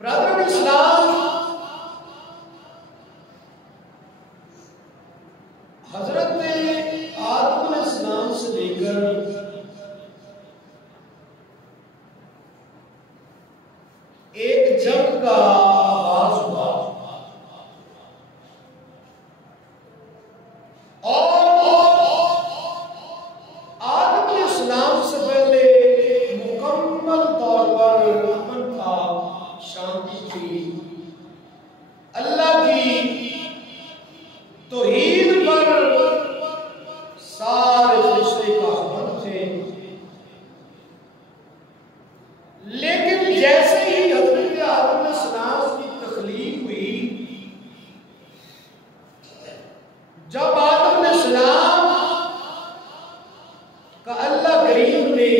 Brother इस्लाम हजरत आदम अलैहिस्सलाम से लेकर एक जंग का आगाज हुआ और आदम अलैहिस्सलाम से पहले मुकम्मल तौर पर अमन था, शांति थी, अल्लाह की तौहीद पर सारे फरिश्ते कारबंद थे। लेकिन जैसे ही हजरत आदम अलैहिस्सलाम की तख्लीक हुई, जब आदम अलैहिस्सलाम का अल्लाह करीम ने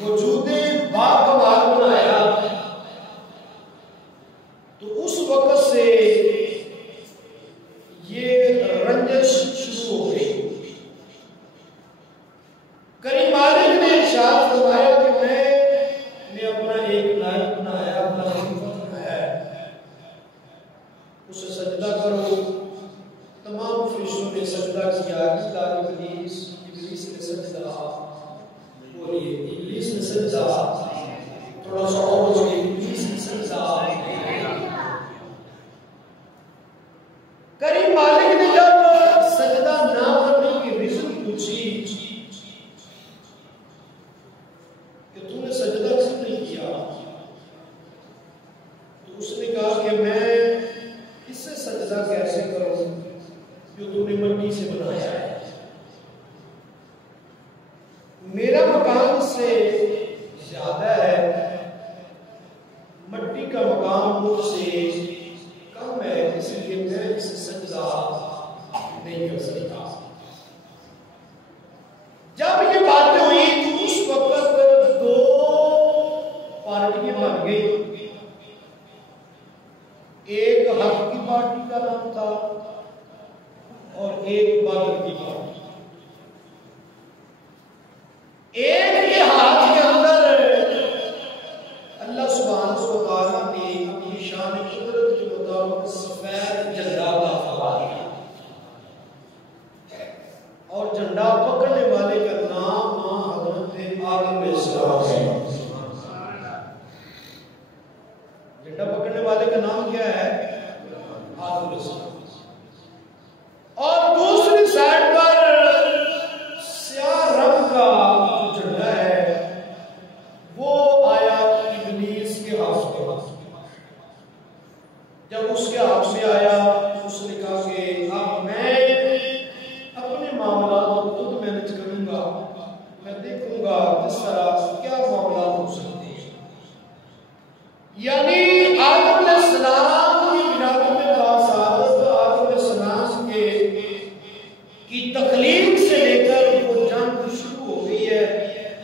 वजूदे बाकमाल बनाया, तो उस वक्त से ये रंजश शुरू हो गई। करीम मालिक ने इरशाद फरमाया कि मैंने अपना एक नायब बनाया, अपना खलीफा बनाया, उसे सजदा करो। तमाम फरिश्तों ने सजदा किया, इब्लीस ने सजदा, बोलिए इब्लीस ने सजदा, थोड़ा सा और बोलिए इब्लीस ने सजदा। करीम मालिक ने जब सजदा ना करने की रीजन पूछी कि तूने सजदा क्यों नहीं किया, तो उसने कहा कि मैं इससे सजदा कैसे करूं जो तूने मिट्टी से बनाया है। मेरा मकाम से ज्यादा है, मिट्टी का मकाम मुझसे कम है, इसलिए मैं इसे सजदा नहीं कर सकता। जब ये बातें हुई तो उस वक्त दो पार्टियां बन गई। एक हक की पार्टी का नाम था और एक बातिल की पार्टी। एक के हाथ के अंदर अल्लाह सुब्हानहू व तआला ने अपनी शान कुदरत के मुताबिक सफेद झंडा लगा दिया, और झंडा पकड़ने वाले का नाम हजरत आदम अलैहिस्सलाम है। झंडा पकड़ने वाले का नाम क्या है? आदम अलैहिस्सलाम। और दूसरी साइड पर स्याह रंग का झंडा है, वो आया इब्लीस के हाथ में। जब उसके हाथ में आया, उसने कहा कि अब मैं अपने मामला को खुद मैनेज करूंगा, मैं देखूंगा किस तरह क्या मामला हो सकते हैं। यानी आदम अलैहिस्सलाम की विलादत में बासादत आदम अलैहिस्सलाम की तख्लीक से लेकर वो जंग शुरू हो गई है।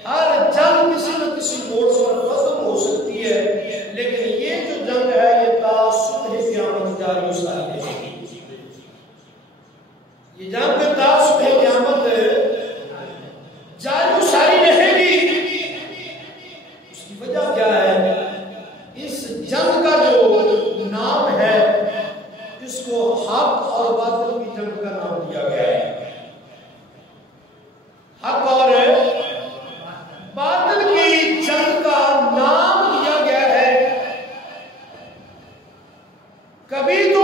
हर जंग किसी न किसी मोड़ पर खत्म हो सकती है, लेकिन ये जो जंग है ये ता सुबह क़यामत जारी हो सकती है। ये जंग ता सुबह क़यामत जारी सारी रहेगी। उसकी वजह क्या है? इस जंग का जो नाम है, इसको हक और बातिल की जंग का नाम दिया गया है। हक और बातिल की जंग का नाम दिया गया है। कभी तो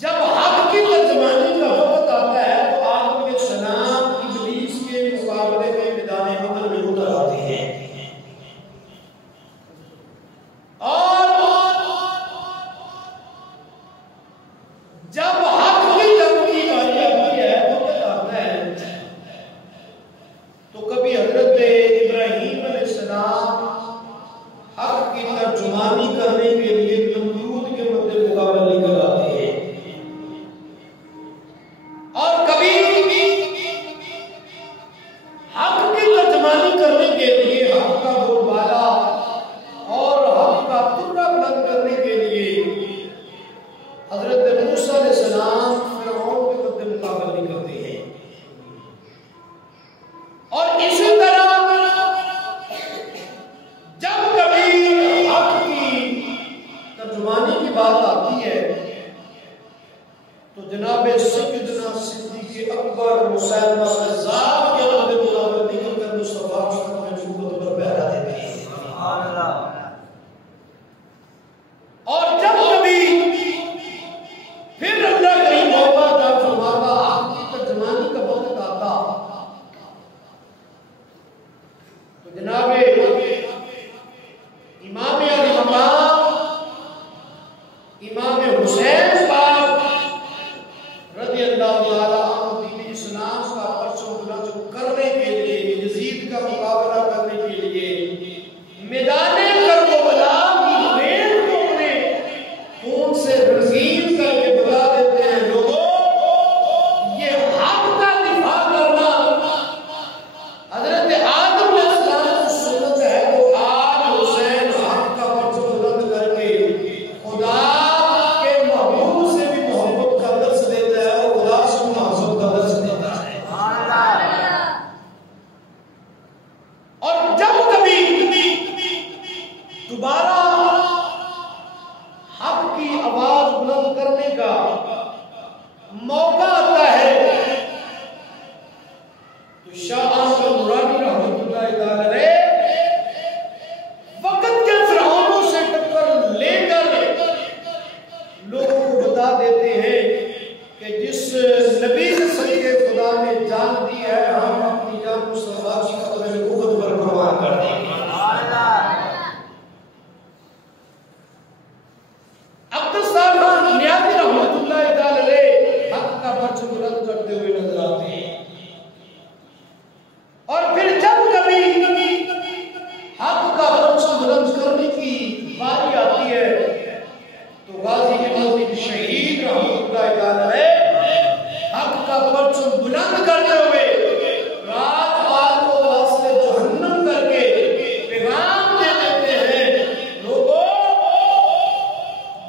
जब हक की तर्जमानी का वक्त आता है तो आदम अलैहिस्सलाम इब्लीस के मुकाबले में मैदान बदर में उतर आते हैं, और जब हक जनाबे इमाम अली मकाम इमाम हुसैन पाक रज़ी अल्लाह ताला अन्हु दीन इस्लाम का परचम बुलंद करने के लिए, यजीद का मुकाबला करने के लिए मैदाने करबला की रेत को अपने खून से रंगीन करके बता देते हैं, लोगों ये हक का दिफा करना हजरत आदम अलैहिस्सलाम की सुन्नत है। तो आज हुसैन हक का परचम बुलंद करके खुदा के महबूब से भी मोहब्बत का दर्स देता है और खुदा से मोहब्बत का दर्स देता है। और जब कभी दोबारा हक की आवाज बुलंद करने का मौका आता है तो शाह अहमद नूरानी रहमतुल्लाह अलैह वक्त के फिरौनों से टक्कर लेकर लोगों को बता देते हैं कि जिस नबी से सच्चे खुदा ने जान दी है, हम अपनी जान मुस्तफा की खतरे में खुद पर कुर्बान कर देंगे। परचम बुलंद करते हुए नजर आते हैं। और फिर जब कभी हक का परचम बुलंद करने की बारी आती है तो गाजी इमाम शहीद रहमतुल्लाह अलैह हक का परचम बुलंद करते हुए रात रात को वास्ते जहन्नम करके पैगाम दे देते हैं, लोगों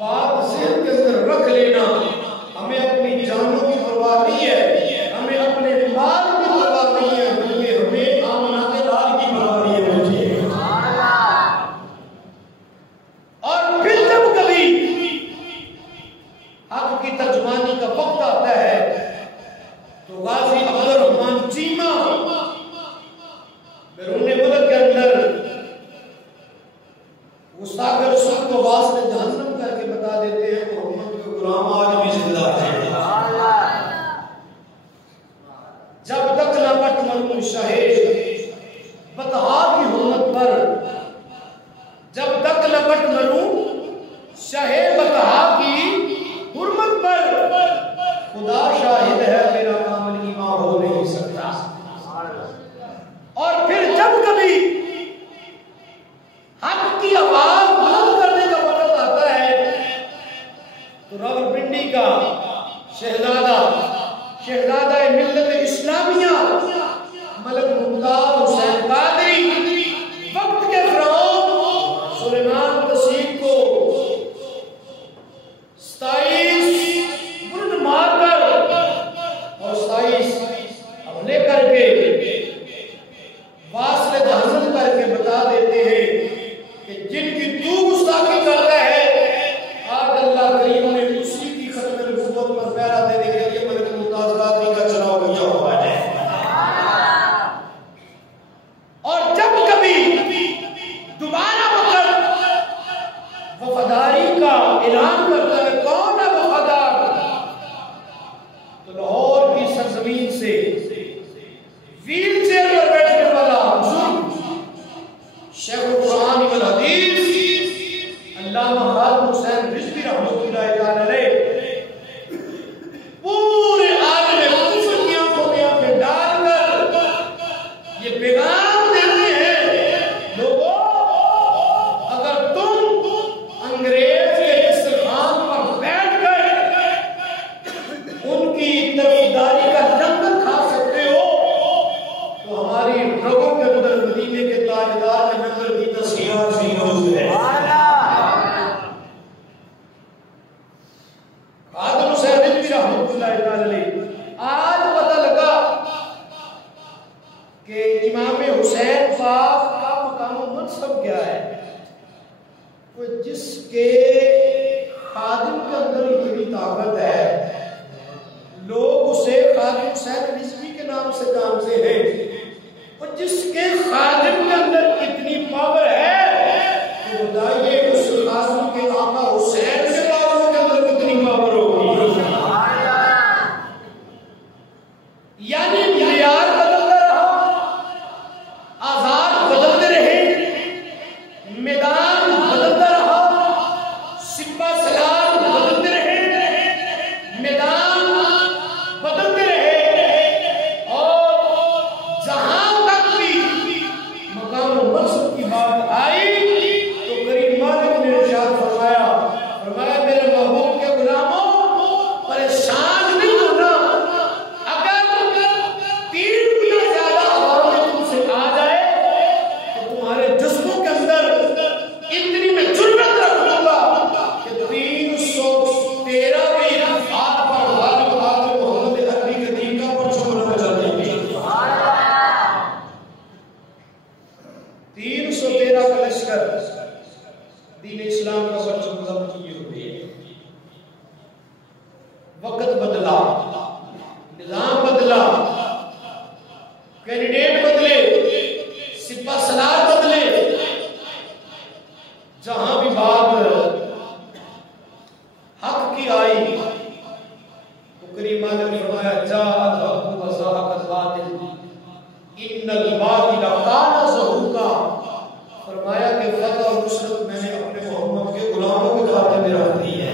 बात ज़हन के अंदर रख लेना, हमें अपनी जानों की परवाह नहीं है, हमें अपने माल की परवाह नहीं है, बल्कि हमें आमनाते लाल की परवाह नहीं है मुझे। और फिर जब कभी हक की तर्जुमानी का वक्त आता है तो गाजी अब्दुल रहमान चीमा बैरून मुल्क के अंदर गुस्ताख रसूल को वास्ते जहन्नम करके बता देते हैं मोहम्मद के गुलाम आज भी जिंदा है। जब तक न पट मरूं शाहे बतहा की हुर्मत पर, जब तक न पट मरूं शाहे बतहा की हुर्मत पर, खुदा शाहिद है मेरा कामल ईमान हो नहीं सकता। और फिर जब कभी हक की आवाज बुलंद करने का वक्त आता है तो रावलपिंडी का शहजादा मिल्लत इस्लामिया मलक मुमताज हुसैन कादरी वक्त के फिरौन सुलेमान तसीब को 27 बुलंद मारकर और 27 हमले करके वास्ते जहन्नम करके बता देते हैं कि जिनकी तू गुस्ताखी करता है, आज अल्लाह करीम ने उसी की खत्म नबुव्वत पर पहरा देने के लिए मलक मुमताज कादरी का चुनाव किया हुआ है। और जब कभी दोबारा वफादारी का ऐलान करता है, कौन है वफादार, तो लाहौर की सरजमीन से व्हील चेयर पर बैठने वाला शेखुल कुरान वल हदीस अल्लामा खालिद हुसैन रिजवी रहमतुल्लाह अलैह पूरे आलम कुफर की आंखों में आंखें डालकर ये पैगाम देते हैं, लोगों अगर तुम अंग्रेज के दस्तरखान पर बैठकर उनकी तरफदारी का लंगर खा सकते हो तो हमारी रगों के अंदर मदीने के ताजदार के नंबर की तस्वीर भी मौजूद है। खालिद हुसैन रिजवी रहमतुल्लाह अलैह आज पता लगा कि इमाम हुसैन पाक का मकाम मनसब क्या है। तो जिसके खादिम के अंदर इतनी ताकत है, लोग उसे खालिद हुसैन रिजवी के नाम से जानते हैं, और जिसके खादिम के अंदर इतनी पावर है तो बताइए उस खादिम के आका हुसैन के बारे के अंदर कितनी पावर होगी। यानी मियार बदलता रहा, आजाद बदल बात आई तो करीम मालिक ने इरशाद फरमाया मेरे महबूब के गुलामों परेशान नहीं होना। अगर 3 गुना ज्यादा आवाम तुमसे आ जाए तो तुम्हारे जिस्मों के अंदर इतनी मैं जुर्रत रख दूंगा कि 313 भी हाथ पर गालिब आकर मोहम्मद अरबी के दीन का परचम लगा देंगे। 313 का लश्कर दीन इस्लाम का परचम बुलंद किए हुए। वक्त बदला, निजाम बदला, कैंडिडेट बदले, सिपा सलार बदले, जहां भी बात हक की आई तो करीम मालिक ने फरमाया जाअल हक़ व ज़हक़ल बातिल इन्नल बातिल काना ज़हूक़ा। फरमाया कि फतह और नुसरत मैंने अपने मोहम्मद के गुलामों के खाते में रख दी है।